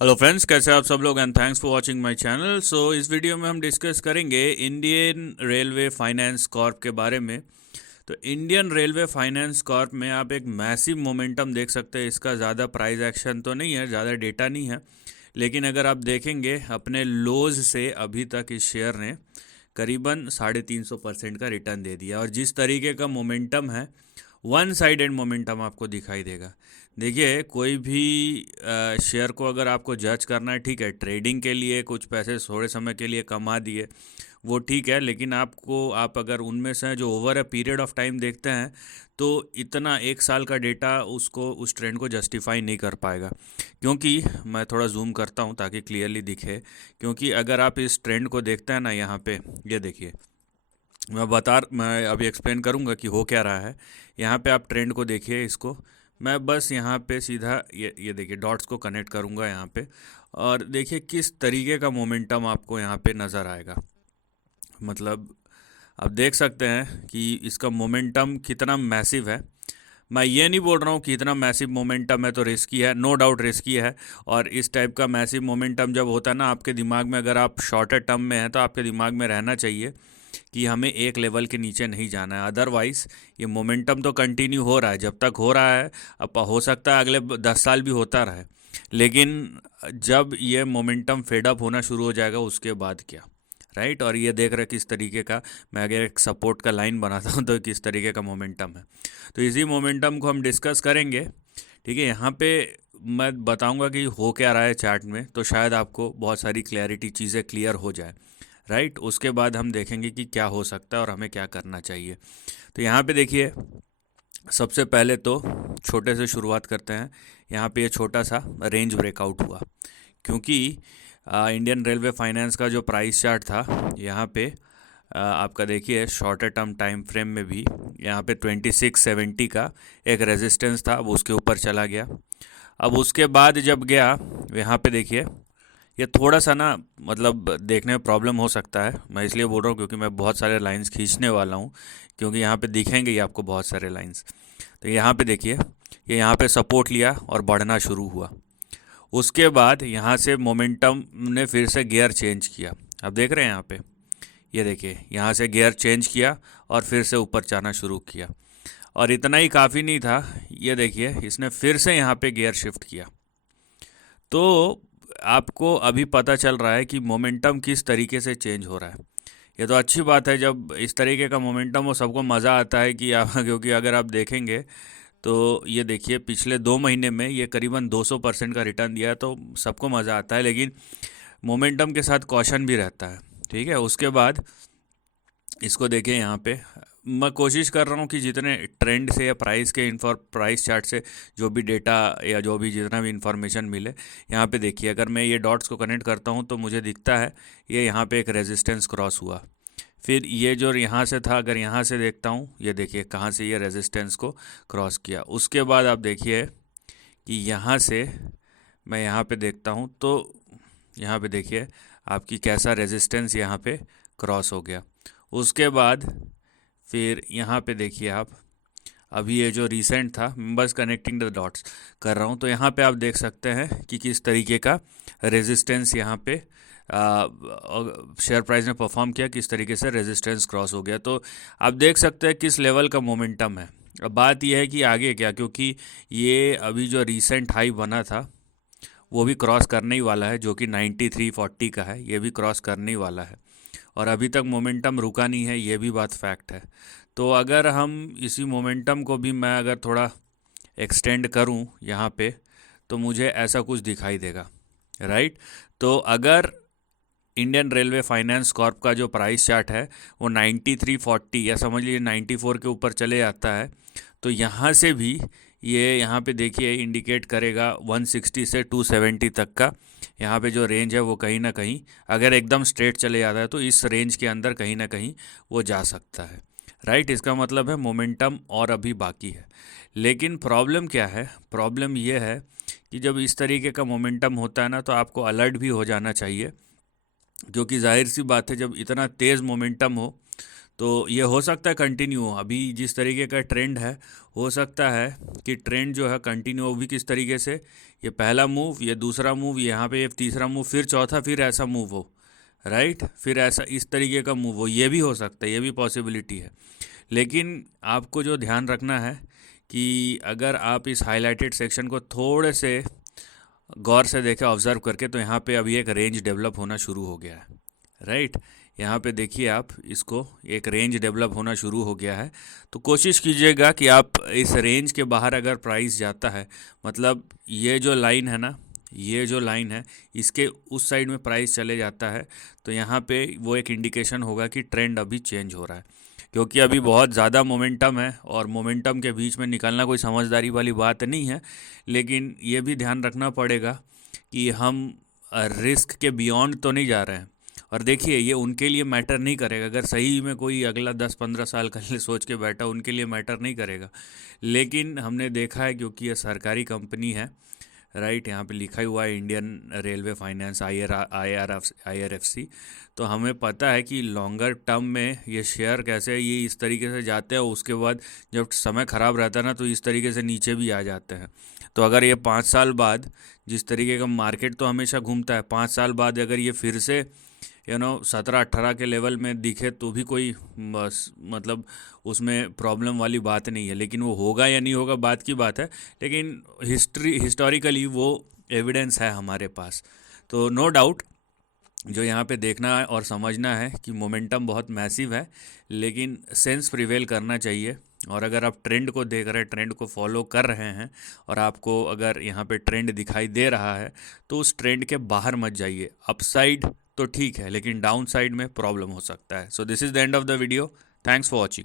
Hello friends, कैसे आप सब लोग and thanks for watching my channel. So इस वीडियो में हम डिस्कस करेंगे इंडियन रेलवे फाइनेंस कॉर्प के बारे में। तो इंडियन रेलवे फाइनेंस कॉर्प में आप एक मैसिव मोमेंटम देख सकते हैं। इसका ज़्यादा प्राइस एक्शन तो नहीं है, ज़्यादा डेटा नहीं है, लेकिन अगर आप देखेंगे अपने लोज से अभी तक इस शेयर ने करीबन 350% का रिटर्न दे दिया। और जिस तरीके का मोमेंटम है, वन साइडेड मोमेंटम आपको दिखाई देगा। देखिए, कोई भी शेयर को अगर आपको जज करना है, ठीक है, ट्रेडिंग के लिए कुछ पैसे थोड़े समय के लिए कमा दिए, वो ठीक है, लेकिन आप अगर उनमें से जो over a period of time देखते हैं तो इतना एक साल का डेटा उसको उस ट्रेंड को जस्टिफाई नहीं कर पाएगा। क्योंकि मैं थोड़ा जूम करता हूँ ताकि क्लियरली दिखे। क्योंकि अगर आप इस ट्रेंड को देखते हैं ना, यहाँ पे ये देखिए, मैं अभी एक्सप्लेन करूँगा कि हो क्या रहा है। यहाँ पे आप ट्रेंड को देखिए, इसको मैं बस यहाँ पे सीधा ये देखिए डॉट्स को कनेक्ट करूँगा यहाँ पे, और देखिए किस तरीके का मोमेंटम आपको यहाँ पे नज़र आएगा। मतलब आप देख सकते हैं कि इसका मोमेंटम कितना मैसिव है। मैं ये नहीं बोल रहा हूँ कि इतना मैसिव मोमेंटम है तो रिस्की है, नो डाउट रिस्की है। और इस टाइप का मैसिव मोमेंटम जब होता है ना आपके दिमाग में, अगर आप शॉर्टर टर्म में हैं तो आपके दिमाग में रहना चाहिए कि हमें एक लेवल के नीचे नहीं जाना है। अदरवाइज़ ये मोमेंटम तो कंटिन्यू हो रहा है, जब तक हो रहा है, अब हो सकता है अगले 10 साल भी होता रहे, लेकिन जब ये मोमेंटम फेडअप होना शुरू हो जाएगा उसके बाद क्या, राइट। और ये देख रहे किस तरीके का, मैं अगर एक सपोर्ट का लाइन बनाता हूँ तो किस तरीके का मोमेंटम है। तो इसी मोमेंटम को हम डिस्कस करेंगे, ठीक है। यहाँ पे मैं बताऊंगा कि हो क्या रहा है चार्ट में, तो शायद आपको बहुत सारी क्लैरिटी, चीज़ें क्लियर हो जाए, राइट। उसके बाद हम देखेंगे कि क्या हो सकता है और हमें क्या करना चाहिए। तो यहाँ पे देखिए, सबसे पहले तो छोटे से शुरुआत करते हैं। यहाँ पे ये छोटा सा रेंज ब्रेकआउट हुआ, क्योंकि इंडियन रेलवे फाइनेंस का जो प्राइस चार्ट था यहाँ पे आपका देखिए शॉर्टर टर्म टाइम फ्रेम में भी यहाँ पे 2670 का एक रेजिस्टेंस था, अब उसके ऊपर चला गया। अब उसके बाद जब गया, यहाँ पे देखिए ये थोड़ा सा ना, मतलब देखने में प्रॉब्लम हो सकता है, मैं इसलिए बोल रहा हूँ क्योंकि मैं बहुत सारे लाइंस खींचने वाला हूँ, क्योंकि यहाँ पे दिखेंगे ही आपको बहुत सारे लाइंस। तो यहाँ पे देखिए, ये यहाँ पे सपोर्ट लिया और बढ़ना शुरू हुआ। उसके बाद यहाँ से मोमेंटम ने फिर से गियर चेंज किया। अब देख रहे हैं यहाँ पे, ये देखिए यहाँ से गियर चेंज किया और फिर से ऊपर जाना शुरू किया। और इतना ही काफ़ी नहीं था, ये देखिए इसने फिर से यहाँ पे गियर शिफ्ट किया। तो आपको अभी पता चल रहा है कि मोमेंटम किस तरीके से चेंज हो रहा है। ये तो अच्छी बात है, जब इस तरीके का मोमेंटम हो सबको मज़ा आता है कि क्योंकि अगर आप देखेंगे तो ये देखिए पिछले 2 महीने में ये करीबन 200% का रिटर्न दिया है, तो सबको मज़ा आता है। लेकिन मोमेंटम के साथ कॉशन भी रहता है, ठीक है। उसके बाद इसको देखिए, यहाँ पे मैं कोशिश कर रहा हूँ कि जितने ट्रेंड से या प्राइस चार्ट से जो भी डेटा या जो भी जितना भी इंफॉर्मेशन मिले, यहाँ पे देखिए अगर मैं ये डॉट्स को कनेक्ट करता हूँ तो मुझे दिखता है ये यहाँ पे एक रेजिस्टेंस क्रॉस हुआ। फिर ये जो यहाँ से था, अगर यहाँ से देखता हूँ, ये देखिए कहाँ से ये रेजिस्टेंस को क्रॉस किया। उसके बाद आप देखिए कि यहाँ से मैं यहाँ पे देखता हूँ तो यहाँ पे देखिए आपकी कैसा रेजिस्टेंस यहाँ पे क्रॉस हो गया। उसके बाद फिर यहाँ पे देखिए आप, अभी ये जो रिसेंट था, मैं बस कनेक्टिंग द डॉट्स कर रहा हूँ, तो यहाँ पे आप देख सकते हैं कि किस तरीके का रेजिस्टेंस यहाँ पे शेयर प्राइस ने परफॉर्म किया, किस तरीके से रेजिस्टेंस क्रॉस हो गया। तो आप देख सकते हैं किस लेवल का मोमेंटम है। अब बात यह है कि आगे क्या, क्योंकि ये अभी जो रिसेंट हाई बना था वो भी क्रॉस करने ही वाला है, जो कि 9340 का है, ये भी क्रॉस करने ही वाला है। और अभी तक मोमेंटम रुका नहीं है, ये भी बात फैक्ट है। तो अगर हम इसी मोमेंटम को भी मैं अगर थोड़ा एक्सटेंड करूं यहाँ पे, तो मुझे ऐसा कुछ दिखाई देगा, राइट। तो अगर इंडियन रेलवे फाइनेंस कॉर्प का जो प्राइस चार्ट है वो 9340 या समझ लीजिए 94 के ऊपर चले जाता है, तो यहाँ से भी ये यहाँ पे देखिए इंडिकेट करेगा 160 से 270 तक का। यहाँ पे जो रेंज है वो कहीं ना कहीं अगर एकदम स्ट्रेट चले जाता है तो इस रेंज के अंदर कहीं ना कहीं वो जा सकता है, राइट। इसका मतलब है मोमेंटम और अभी बाकी है। लेकिन प्रॉब्लम क्या है, प्रॉब्लम ये है कि जब इस तरीके का मोमेंटम होता है ना, तो आपको अलर्ट भी हो जाना चाहिए, क्योंकि जाहिर सी बात है जब इतना तेज़ मोमेंटम हो तो ये हो सकता है कंटिन्यू, अभी जिस तरीके का ट्रेंड है हो सकता है कि ट्रेंड जो है कंटिन्यू हो भी। किस तरीके से, ये पहला मूव, ये दूसरा मूव, यहाँ पे ये तीसरा मूव, फिर चौथा, फिर ऐसा मूव हो, राइट, फिर ऐसा इस तरीके का मूव हो, ये भी हो सकता है, ये भी पॉसिबिलिटी है। लेकिन आपको जो ध्यान रखना है कि अगर आप इस हाईलाइटेड सेक्शन को थोड़े से गौर से देखें, ऑब्जर्व करके, तो यहाँ पे अभी एक रेंज डेवलप होना शुरू हो गया है, राइट। यहाँ पे देखिए आप, इसको एक रेंज डेवलप होना शुरू हो गया है। तो कोशिश कीजिएगा कि आप इस रेंज के बाहर अगर प्राइस जाता है, मतलब ये जो लाइन है ना, ये जो लाइन है, इसके उस साइड में प्राइस चले जाता है, तो यहाँ पे वो एक इंडिकेशन होगा कि ट्रेंड अभी चेंज हो रहा है। क्योंकि अभी बहुत ज़्यादा मोमेंटम है और मोमेंटम के बीच में निकलना कोई समझदारी वाली बात नहीं है। लेकिन ये भी ध्यान रखना पड़ेगा कि हम रिस्क के बियॉन्ड तो नहीं जा रहे हैं। और देखिए, ये उनके लिए मैटर नहीं करेगा, अगर सही में कोई अगला 10-15 साल का लिए सोच के बैठा, उनके लिए मैटर नहीं करेगा। लेकिन हमने देखा है, क्योंकि ये सरकारी कंपनी है, राइट, यहाँ पे लिखा ही हुआ है इंडियन रेलवे फाइनेंस, IRFC। तो हमें पता है कि लॉन्गर टर्म में ये शेयर कैसे ये इस तरीके से जाते हैं, उसके बाद जब समय ख़राब रहता है ना, तो इस तरीके से नीचे भी आ जाते हैं। तो अगर ये 5 साल बाद, जिस तरीके का मार्केट तो हमेशा घूमता है, 5 साल बाद अगर ये फिर से 17-18 के लेवल में दिखे, तो भी कोई मतलब उसमें प्रॉब्लम वाली बात नहीं है। लेकिन वो होगा या नहीं होगा बात की बात है, लेकिन हिस्टोरिकली वो एविडेंस है हमारे पास। तो नो डाउट, जो यहाँ पे देखना है और समझना है कि मोमेंटम बहुत मैसिव है, लेकिन सेंस प्रिवेल करना चाहिए। और अगर आप ट्रेंड को देख रहे हैं, ट्रेंड को फॉलो कर रहे हैं, और आपको अगर यहाँ पे ट्रेंड दिखाई दे रहा है, तो उस ट्रेंड के बाहर मत जाइए। अपसाइड तो ठीक है, लेकिन डाउन साइड में प्रॉब्लम हो सकता है। So this is the end of the video. Thanks for watching.